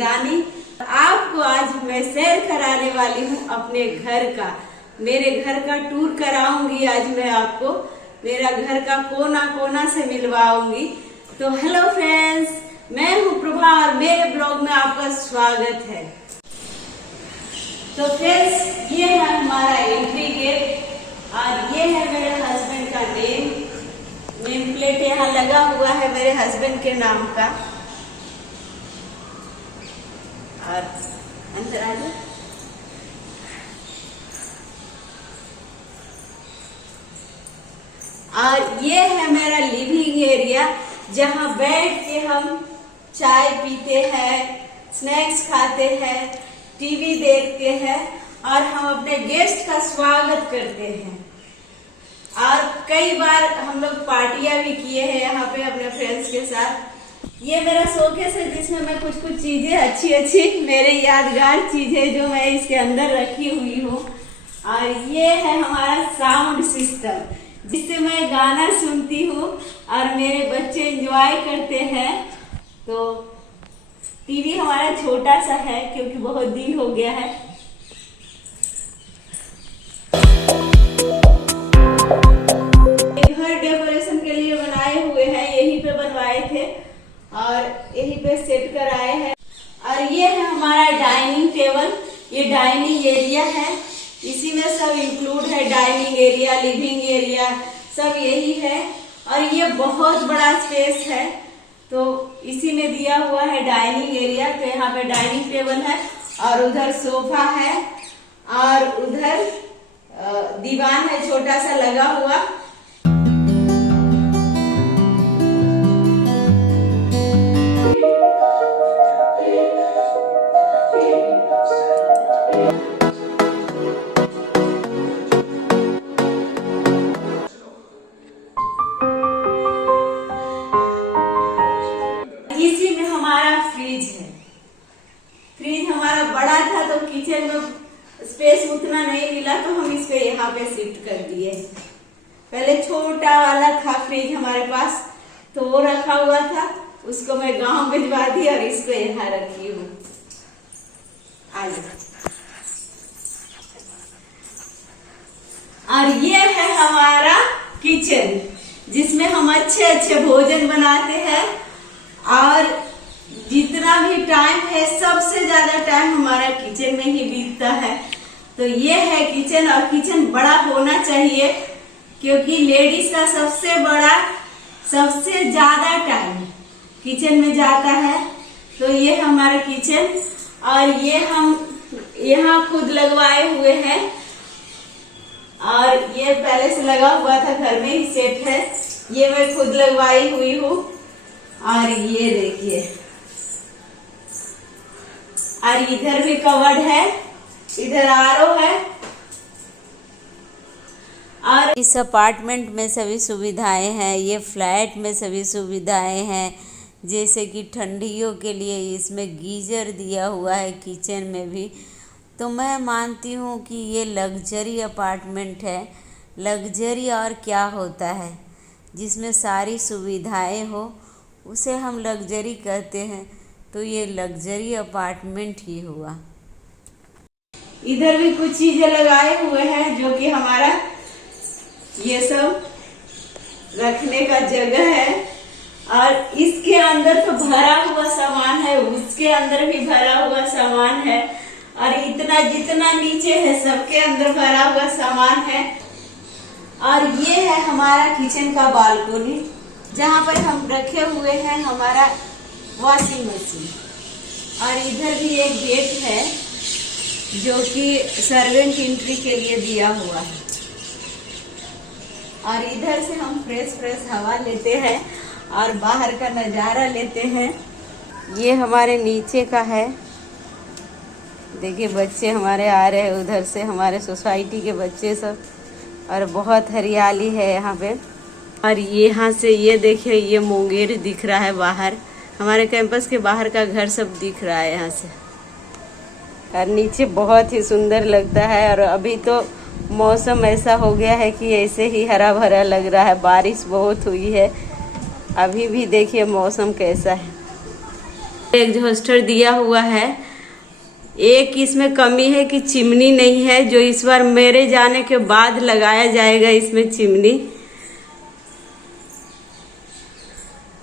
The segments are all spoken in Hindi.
रानी। आपको आज मैं सैर कराने वाली हूँ अपने घर का। मेरे घर का टूर कराऊंगी आज मैं आपको, मेरा घर का कोना कोना से मिलवाऊंगी। तो हेलो फ्रेंड्स, मैं हूँ प्रभा और मेरे ब्लॉग में आपका स्वागत है। तो फ्रेंड्स, ये है हमारा एंट्री गेट और ये है मेरे हस्बैंड का नेम प्लेट यहाँ लगा हुआ है मेरे हस्बैंड के नाम का। और अंदर आ जाओ। और ये है मेरा लिविंग एरिया, जहाँ बैठ के हम चाय पीते हैं, स्नैक्स खाते हैं, टीवी देखते हैं और हम अपने गेस्ट का स्वागत करते हैं। और कई बार हम लोग पार्टियां भी किए हैं यहाँ पे अपने फ्रेंड्स के साथ। ये मेरा शोकेस है जिसमें मैं कुछ चीजें अच्छी मेरे यादगार चीजें जो मैं इसके अंदर रखी हुई हूँ। और ये है हमारा साउंड सिस्टम जिससे मैं गाना सुनती हूँ और मेरे बच्चे एंजॉय करते हैं। तो टीवी हमारा छोटा सा है क्योंकि बहुत दिन हो गया है। घर डेकोरेशन के लिए बनाए हुए हैं, यहीं पे बनवाए थे और यहीं पे सेट कराए हैं। और ये है हमारा डाइनिंग टेबल, ये डाइनिंग एरिया है, इसी में सब इंक्लूड है। डाइनिंग एरिया, लिविंग एरिया सब यही है। और ये बहुत बड़ा स्पेस है तो इसी में दिया हुआ है डाइनिंग एरिया। तो यहाँ पे डाइनिंग टेबल है और उधर सोफा है और उधर दीवान है छोटा सा लगा हुआ। इसी में हमारा फ्रिज है। फ्रिज हमारा बड़ा था तो किचन में स्पेस उतना नहीं मिला तो हम इसको यहाँ पे शिफ्ट कर दिए। पहले छोटा वाला था फ्रिज हमारे पास तो वो रखा हुआ था, उसको मैं गांव भिजवा दी और इसको यहाँ रखी हूँ। आज और ये है हमारा किचन जिसमें हम अच्छे भोजन बनाते हैं। और जितना भी टाइम है सबसे ज्यादा टाइम हमारा किचन में ही बीतता है। तो ये है किचन और किचन बड़ा होना चाहिए क्योंकि लेडीज का सबसे ज्यादा टाइम किचन में जाता है। तो ये हमारा किचन और ये हम यहाँ खुद लगवाए हुए हैं और ये पहले से लगा हुआ था, घर में ही सेट है। ये मैं खुद लगवाई हुई हूँ। और ये देखिए, और इधर भी कवर्ड है, इधर आरओ है। और इस अपार्टमेंट में सभी सुविधाएं हैं, ये फ्लैट में सभी सुविधाएं हैं, जैसे कि ठंडियों के लिए इसमें गीजर दिया हुआ है किचन में भी। तो मैं मानती हूँ कि ये लग्जरी अपार्टमेंट है। लग्जरी और क्या होता है, जिसमें सारी सुविधाएं हो उसे हम लग्जरी कहते हैं। तो ये लग्जरी अपार्टमेंट ही हुआ। इधर भी कुछ चीजें लगाए हुए हैं जो कि हमारा ये सब रखने का जगह है। और इसके अंदर तो भरा हुआ सामान है, उसके अंदर भी भरा हुआ सामान है और इतना जितना नीचे है सबके अंदर भरा हुआ सामान है। और ये है हमारा किचन का बालकोनी जहाँ पर हम रखे हुए हैं हमारा वॉशिंग मशीन। और इधर भी एक गेट है जो कि सर्वेंट एंट्री के लिए दिया हुआ है। और इधर से हम फ्रेश हवा लेते हैं और बाहर का नज़ारा लेते हैं। ये हमारे नीचे का है, देखिए बच्चे हमारे आ रहे हैं उधर से, हमारे सोसाइटी के बच्चे सब। और बहुत हरियाली है यहाँ पे। और यहाँ से ये देखिए, ये मुंगेर दिख रहा है बाहर, हमारे कैंपस के बाहर का घर सब दिख रहा है यहाँ से। और नीचे बहुत ही सुंदर लगता है। और अभी तो मौसम ऐसा हो गया है कि ऐसे ही हरा भरा लग रहा है, बारिश बहुत हुई है। अभी भी देखिए मौसम कैसा है। एग्जॉस्टर दिया हुआ है। एक इसमें कमी है कि चिमनी नहीं है, जो इस बार मेरे जाने के बाद लगाया जाएगा इसमें चिमनी।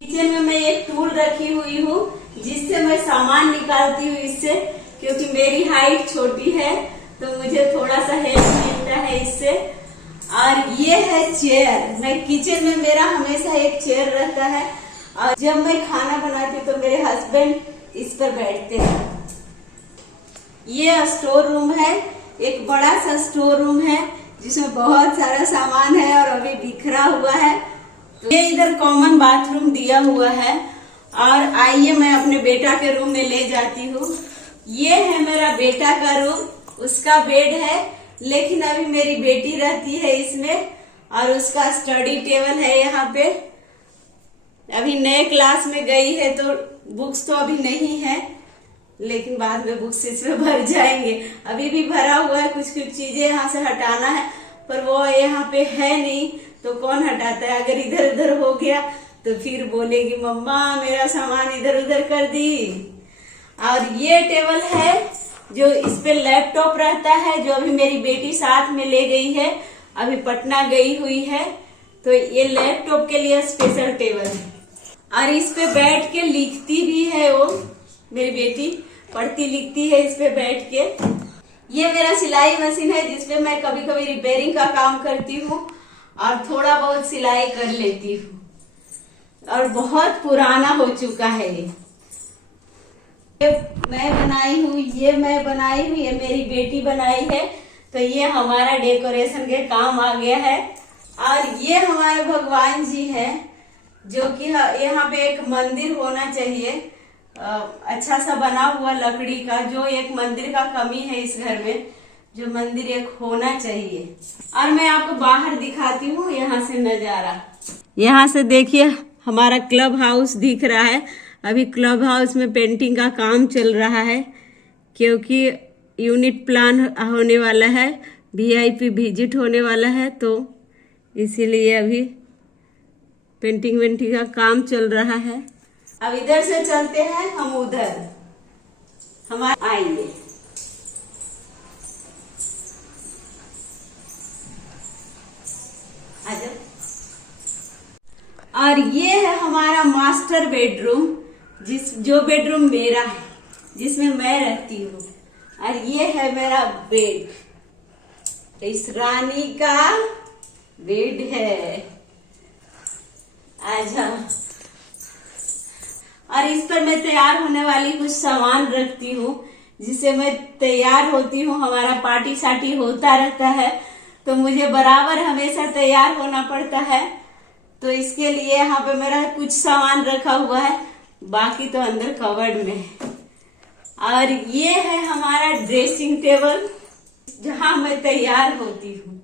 किचन में मैं एक टूल रखी हुई हूँ जिससे मैं सामान निकालती हूँ इससे, क्योंकि मेरी हाइट छोटी है तो मुझे थोड़ा सा हेल्प मिलता है इससे। और ये है चेयर। मैं किचन में मेरा हमेशा एक चेयर रहता है और जब मैं खाना बनाती हूँ तो मेरे हस्बैंड इस पर बैठते हैं। ये स्टोर रूम है, एक बड़ा सा स्टोर रूम है जिसमें बहुत सारा सामान है और अभी बिखरा हुआ है। तो ये इधर कॉमन बाथरूम दिया हुआ है। और आइए मैं अपने बेटा के रूम में ले जाती हूँ। ये है मेरा बेटा का रूम, उसका बेड है, लेकिन अभी मेरी बेटी रहती है इसमें और उसका स्टडी टेबल है यहाँ पे। अभी नए क्लास में गई है तो बुक्स तो अभी नहीं है, लेकिन बाद में बुक्स इसमें भर जाएंगे। अभी भी भरा हुआ है, कुछ कुछ चीजें यहाँ से हटाना है, पर वो यहाँ पे है नहीं तो कौन हटाता है। अगर इधर उधर हो गया तो फिर बोलेगी मम्मा मेरा सामान इधर उधर कर दी। और ये टेबल है जो इस पे लैपटॉप रहता है, जो अभी मेरी बेटी साथ में ले गई है, अभी पटना गई हुई है, तो ये लैपटॉप के लिए स्पेशल टेबल है। और इस पे बैठ के लिखती भी है वो, मेरी बेटी पढ़ती लिखती है इस पे बैठ के। ये मेरा सिलाई मशीन है जिसपे मैं कभी कभी रिपेयरिंग का काम करती हूँ और थोड़ा बहुत सिलाई कर लेती हूँ, और बहुत पुराना हो चुका है ये मैं बनाई हूँ, ये मैं बनाई हूँ, ये मेरी बेटी बनाई है, तो ये हमारा डेकोरेशन के काम आ गया है। और ये हमारे भगवान जी हैं, जो कि यहाँ पे एक मंदिर होना चाहिए, अच्छा सा बना हुआ लकड़ी का, जो एक मंदिर का कमी है इस घर में, जो मंदिर एक होना चाहिए। और मैं आपको बाहर दिखाती हूँ यहाँ से नजारा। यहाँ से देखिए हमारा क्लब हाउस दिख रहा है। अभी क्लब हाउस में पेंटिंग का काम चल रहा है, क्योंकि यूनिट प्लान होने वाला है, वीआईपी विजिट होने वाला है, तो इसीलिए अभी पेंटिंग वेंटिंग का काम चल रहा है। अब इधर से चलते हैं हम उधर, हमारे आइए। और ये है हमारा मास्टर बेडरूम, जो बेडरूम मेरा है, जिसमें मैं रहती हूँ। और ये है मेरा बेड, इस रानी का बेड है। आजा। और इस पर मैं तैयार होने वाली कुछ सामान रखती हूँ, जिससे मैं तैयार होती हूँ। हमारा पार्टी सार्टी होता रहता है तो मुझे बराबर हमेशा तैयार होना पड़ता है, तो इसके लिए यहाँ पे मेरा कुछ सामान रखा हुआ है, बाकी तो अंदर कवर्ड में है। और ये है हमारा ड्रेसिंग टेबल, जहाँ मैं तैयार होती हूँ।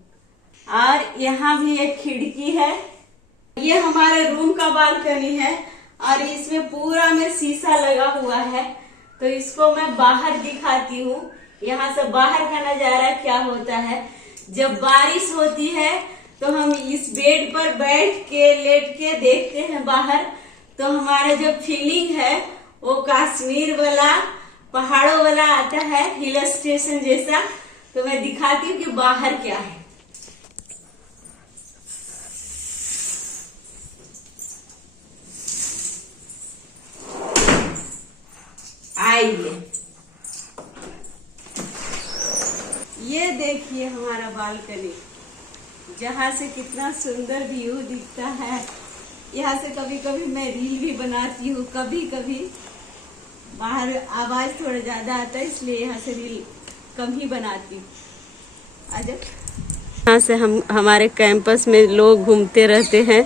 और यहाँ भी एक खिड़की है। ये हमारे रूम का बालकनी है और इसमें पूरा में शीशा लगा हुआ है, तो इसको मैं बाहर दिखाती हूँ। यहाँ से बाहर का नजारा क्या होता है। जब बारिश होती है तो हम इस बेड पर बैठ के लेट के देखते हैं बाहर, तो हमारा जो फीलिंग है वो कश्मीर वाला, पहाड़ों वाला आता है, हिल स्टेशन जैसा। तो मैं दिखाती हूँ कि बाहर क्या है। आइए, ये देखिए हमारा बालकनी, जहाँ से कितना सुंदर व्यू दिखता है। यहाँ से कभी कभी मैं रील भी बनाती हूँ, कभी कभी बाहर आवाज थोड़ा ज्यादा आता है इसलिए यहाँ से रील कम ही बनाती हूँ। आजा। यहाँ से हमारे कैंपस में लोग घूमते रहते हैं,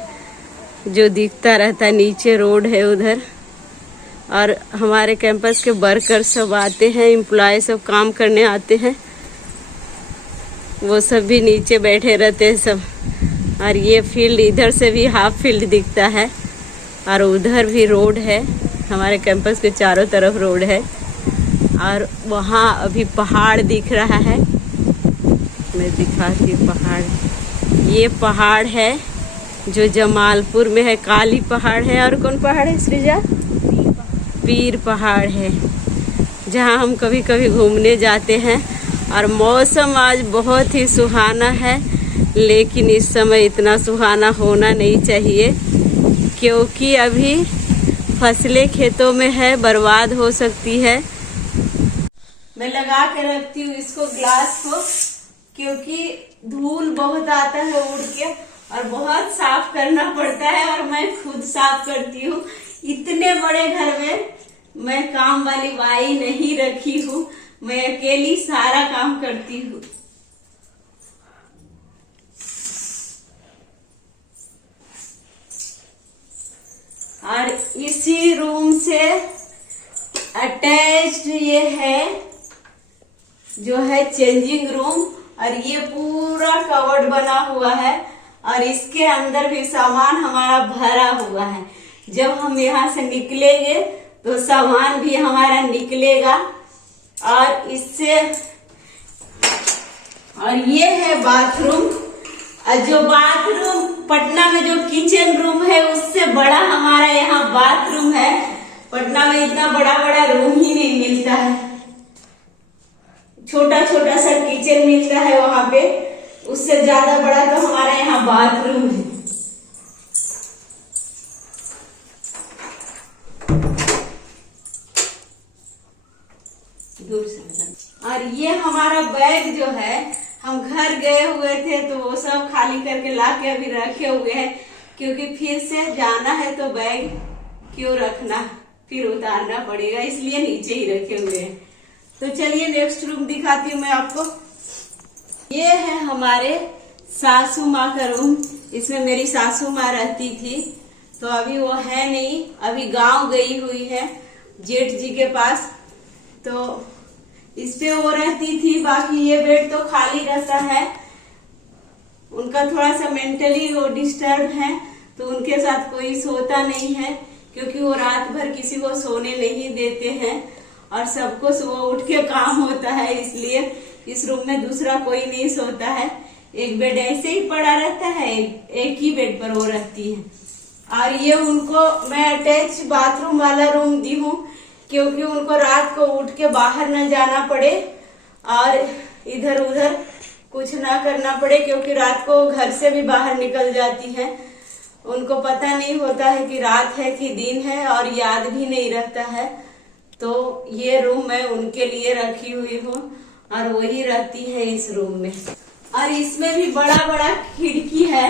जो दिखता रहता है। नीचे रोड है उधर, और हमारे कैंपस के वर्कर सब आते हैं, एम्प्लॉय सब काम करने आते हैं, वो सब भी नीचे बैठे रहते हैं सब। और ये फील्ड, इधर से भी हाफ फील्ड दिखता है, और उधर भी रोड है। हमारे कैंपस के चारों तरफ रोड है, और वहाँ अभी पहाड़ दिख रहा है। मैं दिखाती हूँ पहाड़। ये पहाड़ है जो जमालपुर में है, काली पहाड़ है। और कौन पहाड़ है सृजा? पीर पहाड़ है जहाँ हम कभी कभी घूमने जाते हैं। और मौसम आज बहुत ही सुहाना है, लेकिन इस समय इतना सुहाना होना नहीं चाहिए क्योंकि अभी फसलें खेतों में है, बर्बाद हो सकती है। मैं लगा के रखती हूँ इसको ग्लास को क्योंकि धूल बहुत आता है उड़ के और बहुत साफ करना पड़ता है और मैं खुद साफ करती हूँ। इतने बड़े घर में मैं काम वाली बाई नहीं रखी हूँ, मैं अकेली सारा काम करती हूँ। और इसी रूम से अटैच्ड ये है जो है चेंजिंग रूम और ये पूरा कवर्ड बना हुआ है और इसके अंदर भी सामान हमारा भरा हुआ है। जब हम यहाँ से निकलेंगे तो सामान भी हमारा निकलेगा। और इससे और ये है बाथरूम, और जो बाथरूम पटना में जो किचन रूम है उससे बड़ा हमारा यहाँ बाथरूम है। पटना में इतना बड़ा बड़ा रूम ही नहीं मिलता है, छोटा छोटा सा किचन मिलता है वहां पे, उससे ज्यादा बड़ा तो हमारा यहाँ बाथरूम है। दूर से और ये हमारा बैग जो है, हम घर गए हुए थे तो वो सब खाली करके ला के अभी रखे हुए हैं क्योंकि फिर से जाना है तो बैग क्यों रखना, फिर उतारना पड़ेगा, इसलिए नीचे ही रखे हुए हैं। तो चलिए नेक्स्ट रूम दिखाती हूँ मैं आपको। ये है हमारे सासू माँ का रूम, इसमें मेरी सासू माँ रहती थी, तो अभी वो है नहीं, अभी गांव गई हुई है जेठ जी के पास, तो इस पे वो रहती थी। बाकी ये बेड तो खाली रहता है, उनका थोड़ा सा मेंटली वो डिस्टर्ब है तो उनके साथ कोई सोता नहीं है क्योंकि वो रात भर किसी को सोने नहीं देते हैं और सबको सुबह उठ के काम होता है, इसलिए इस रूम में दूसरा कोई नहीं सोता है। एक बेड ऐसे ही पड़ा रहता है, एक ही बेड पर वो रहती है। और ये उनको मैं अटैच बाथरूम वाला रूम दी हूँ क्योंकि उनको रात को उठ के बाहर न जाना पड़े और इधर उधर कुछ ना करना पड़े, क्योंकि रात को घर से भी बाहर निकल जाती है, उनको पता नहीं होता है कि रात है कि दिन है और याद भी नहीं रहता है। तो ये रूम मैं उनके लिए रखी हुई हूँ और वही रहती है इस रूम में। और इसमें भी बड़ा बड़ा खिड़की है,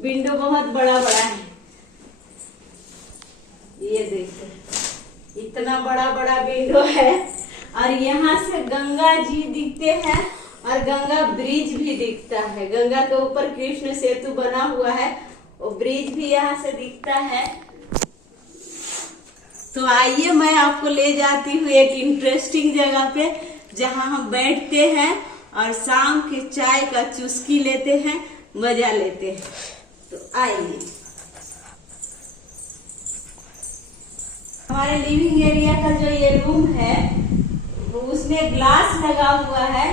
विंडो बहुत बड़ा बड़ा है, ये देखिए इतना बड़ा बड़ा विंडो है। और यहाँ से गंगा जी दिखते हैं और गंगा ब्रिज भी दिखता है, गंगा के ऊपर कृष्ण सेतु बना हुआ है, वो ब्रिज भी यहाँ से दिखता है। तो आइए मैं आपको ले जाती हूँ एक इंटरेस्टिंग जगह पे जहाँ हम बैठते हैं और शाम के चाय का चुस्की लेते हैं, मजा लेते हैं। तो आइए, हमारे लिविंग एरिया का जो ये रूम है वो उसमें ग्लास लगा हुआ है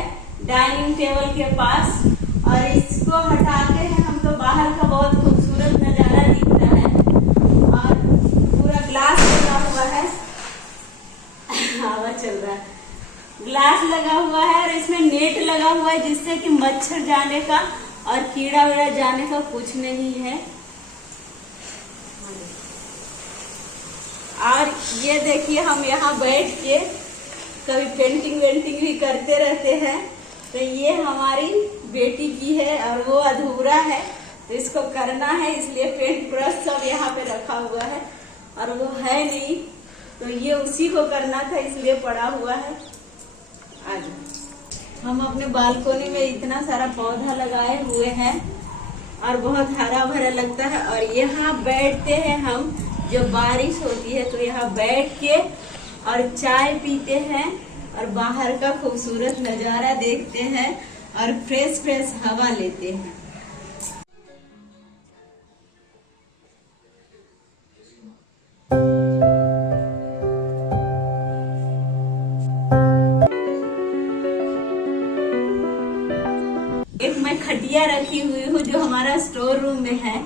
डाइनिंग टेबल के पास, और इसको हटाते हैं हम तो बाहर का बहुत खूबसूरत नजारा दिखता है और पूरा ग्लास लगा हुआ है, हवा चल रहा है, ग्लास लगा हुआ है और इसमें नेट लगा हुआ है जिससे कि मच्छर जाने का और कीड़ा वीड़ा जाने का कुछ नहीं है। और ये देखिए हम यहाँ बैठ के कभी पेंटिंग वेंटिंग भी करते रहते हैं, तो ये हमारी बेटी की है और वो अधूरा है तो इसको करना है, इसलिए पेंट ब्रश सब यहाँ पे रखा हुआ है और वो है नहीं तो ये उसी को करना था इसलिए पड़ा हुआ है। आज हम अपने बालकोनी में इतना सारा पौधा लगाए हुए हैं और बहुत हरा भरा लगता है, और यहाँ बैठते हैं हम, जब बारिश होती है तो यहाँ बैठ के और चाय पीते हैं और बाहर का खूबसूरत नज़ारा देखते हैं और फ्रेश फ्रेश हवा लेते हैं। एक मैं खटिया रखी हुई हूँ जो हमारा स्टोर रूम में है,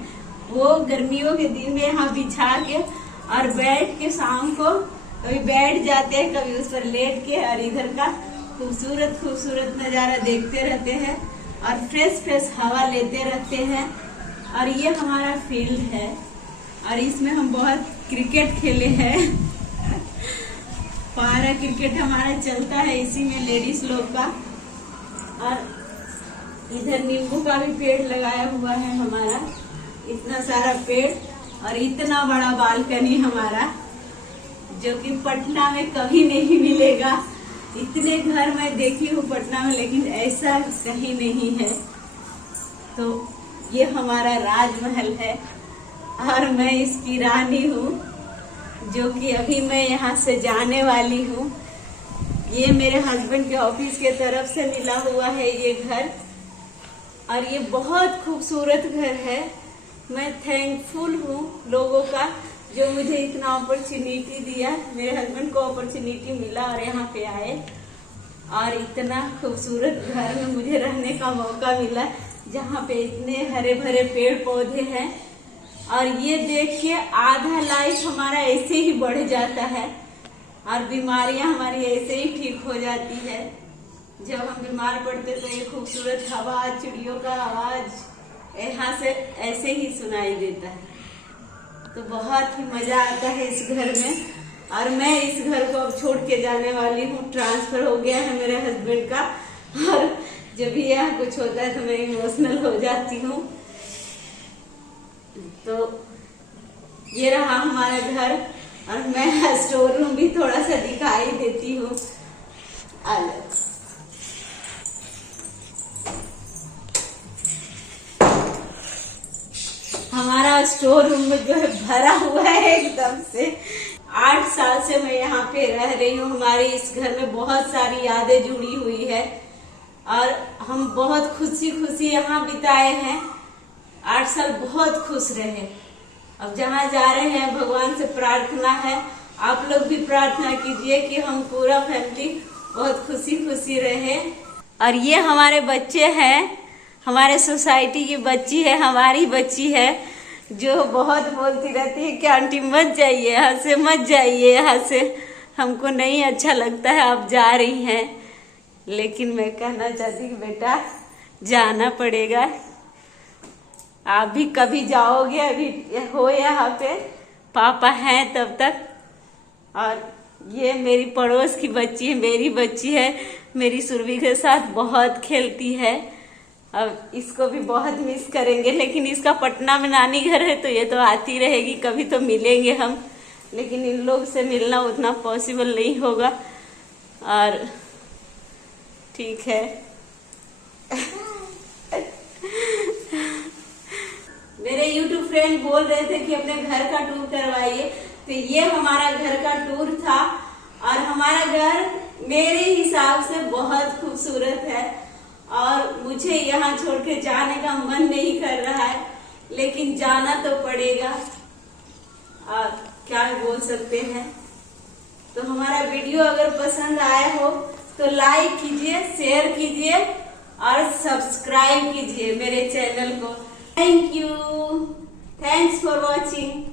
वो गर्मियों के दिन में यहाँ बिछा के और बैठ के शाम को कभी बैठ जाते हैं, कभी उस पर लेट के और इधर का खूबसूरत खूबसूरत नज़ारा देखते रहते हैं और फ्रेश फ्रेश हवा लेते रहते हैं। और ये हमारा फील्ड है और इसमें हम बहुत क्रिकेट खेले हैं। पारा क्रिकेट हमारा चलता है इसी में, लेडीज लोग का। और इधर नींबू का भी पेड़ लगाया हुआ है हमारा, इतना सारा पेड़ और इतना बड़ा बालकनी हमारा, जो कि पटना में कभी नहीं मिलेगा। इतने घर मैं देखी हूँ पटना में, लेकिन ऐसा कहीं नहीं है। तो ये हमारा राजमहल है और मैं इसकी रानी हूँ, जो कि अभी मैं यहाँ से जाने वाली हूँ। ये मेरे हस्बैंड के ऑफिस के तरफ से मिला हुआ है ये घर, और ये बहुत खूबसूरत घर है। मैं थैंकफुल हूँ लोगों का जो मुझे इतना अपॉर्चुनिटी दिया। मेरे हस्बैंड को अपॉर्चुनिटी मिला और यहाँ पे आए और इतना खूबसूरत घर में मुझे रहने का मौका मिला, जहाँ पे इतने हरे भरे पेड़ पौधे हैं। और ये देख के आधा लाइफ हमारा ऐसे ही बढ़ जाता है और बीमारियां हमारी ऐसे ही ठीक हो जाती है। जब हम बीमार पड़ते तो ये खूबसूरत हवा, चिड़ियों का आवाज यहाँ से ऐसे ही सुनाई देता है। तो बहुत ही मजा आता है इस घर में। और मैं इस घर को अब छोड़ के जाने वाली हूँ, ट्रांसफर हो गया है मेरे हस्बैंड का। और जब भी यहाँ कुछ होता है तो मैं इमोशनल हो जाती हूँ। तो ये रहा हमारा घर और मैं स्टोर रूम भी थोड़ा सा दिखाई देती हूँ। हमारा स्टोर रूम में जो है भरा हुआ है एकदम से। 8 साल से मैं यहाँ पे रह रही हूँ। हमारे इस घर में बहुत सारी यादें जुड़ी हुई है और हम बहुत खुशी खुशी यहाँ बिताए हैं। 8 साल बहुत खुश रहे। अब जहाँ जा रहे हैं भगवान से प्रार्थना है, आप लोग भी प्रार्थना कीजिए कि हम पूरा फैमिली बहुत खुशी खुशी रहे। और ये हमारे बच्चे हैं, हमारे सोसाइटी की बच्ची है, हमारी बच्ची है, जो बहुत बोलती रहती है कि आंटी मत जाइए यहाँ से, मत जाइए यहाँ से, हमको नहीं अच्छा लगता है आप जा रही हैं। लेकिन मैं कहना चाहती कि बेटा जाना पड़ेगा, आप भी कभी जाओगे, अभी हो यहाँ पे, पापा हैं तब तक। और ये मेरी पड़ोस की बच्ची है, मेरी बच्ची है, मेरी सुरभि के साथ बहुत खेलती है। अब इसको भी बहुत मिस करेंगे, लेकिन इसका पटना में नानी घर है तो ये तो आती रहेगी, कभी तो मिलेंगे हम। लेकिन इन लोग से मिलना उतना पॉसिबल नहीं होगा। और ठीक है मेरे YouTube फ्रेंड बोल रहे थे कि अपने घर का टूर करवाइए, तो ये हमारा घर का टूर था। और हमारा घर मेरे हिसाब से बहुत खूबसूरत है और मुझे यहाँ छोड़ के जाने का मन नहीं कर रहा है, लेकिन जाना तो पड़ेगा और क्या बोल सकते हैं। तो हमारा वीडियो अगर पसंद आया हो तो लाइक कीजिए, शेयर कीजिए और सब्सक्राइब कीजिए मेरे चैनल को। Thank you, thanks for watching.